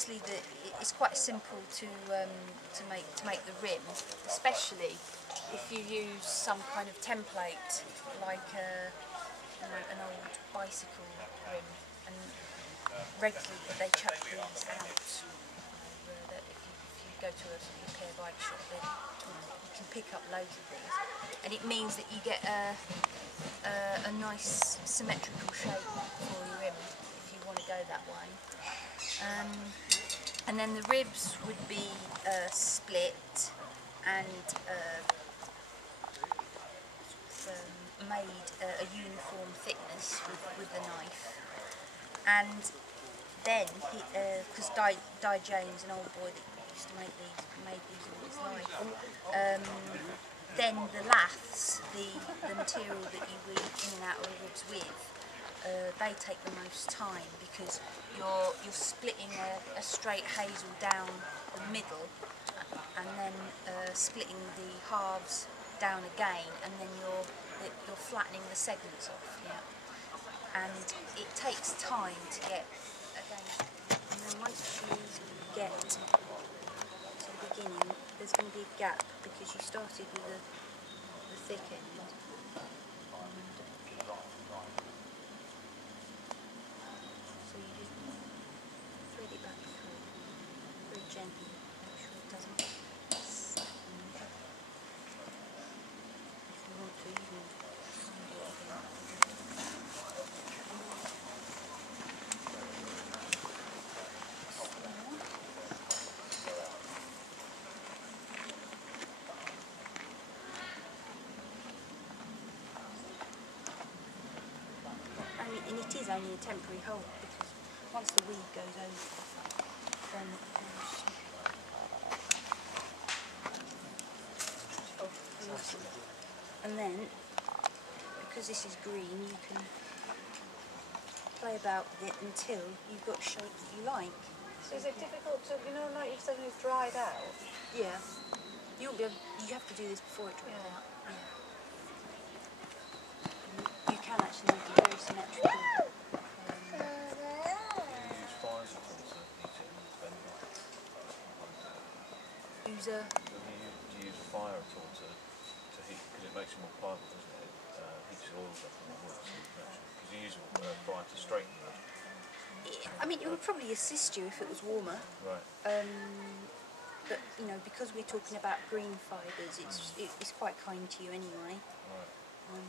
obviously it's quite simple to make the rim, especially if you use some kind of template like an old bicycle rim, and regularly they chuck these out. That if you go to a repair bike shop, then you can pick up loads of these, and it means that you get a nice symmetrical shape for your rim if you want to go that way. And then the ribs would be split and made a uniform thickness with the knife. And then, because Di James, an old boy that used to made these all his life, then the laths, the material that you weave in and out of the ribs with, they take the most time, because you're splitting a straight hazel down the middle, and then splitting the halves down again, and then you're flattening the segments off. Yeah, and it takes time to get again. And then once you get to the beginning, there's going to be a gap because you started with the thick end. So you just thread it back through very gently, make sure it doesn't snap. If you want to, you can undo it again. And it is only a temporary hold, because once the weed goes over, then and then, because this is green, you can play about with it until you've got shape that you like. So is it difficult to, like you said, it's dried out? Yeah. You have to do this before it dries out. Yeah. You can actually make it very symmetrical. Do you use fire at all to heat, because it makes it more pliable, doesn't it? It heats the oils up and it works because you use fire to straighten it. I mean, it would probably assist you if it was warmer. Right. But because we're talking about green fibres, it's quite kind to you anyway. Right.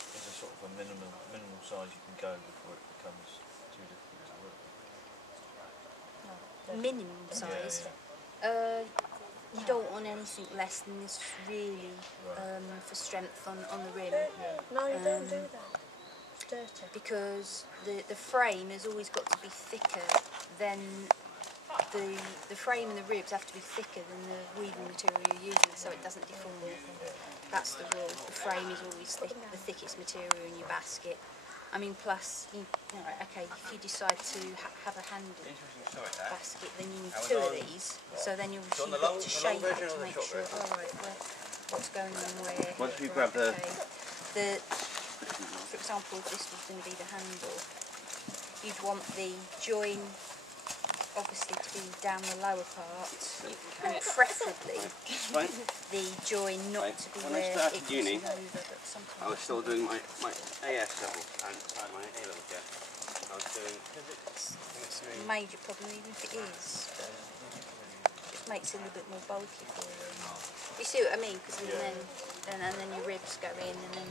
There's a sort of a minimal size you can go before it becomes too difficult to work with. Minimum size. Yeah. You don't want anything less than this, really, for strength on the rim. Yeah. No, you don't do that. It's dirty. Because the frame has always got to be thicker than the frame and the ribs have to be thicker than the weaving material you're using, so it doesn't deform. That's the rule. The frame is always the thickest material in your basket. I mean, plus, okay, if you decide to have a handle basket, then you need two of these. So then you've got to shape it to make sure, what's going on where. Once we grab the... For example, if this was going to be the handle, you'd want the join obviously to be down the lower part, and preferably the join not to be when where I started it uni, over, but sometimes I was still doing my AS level, and my A level yet. I was doing physics. a major problem, even if it is. It just makes it a little bit more bulky for you. You see what I mean? Because then your ribs go in, and then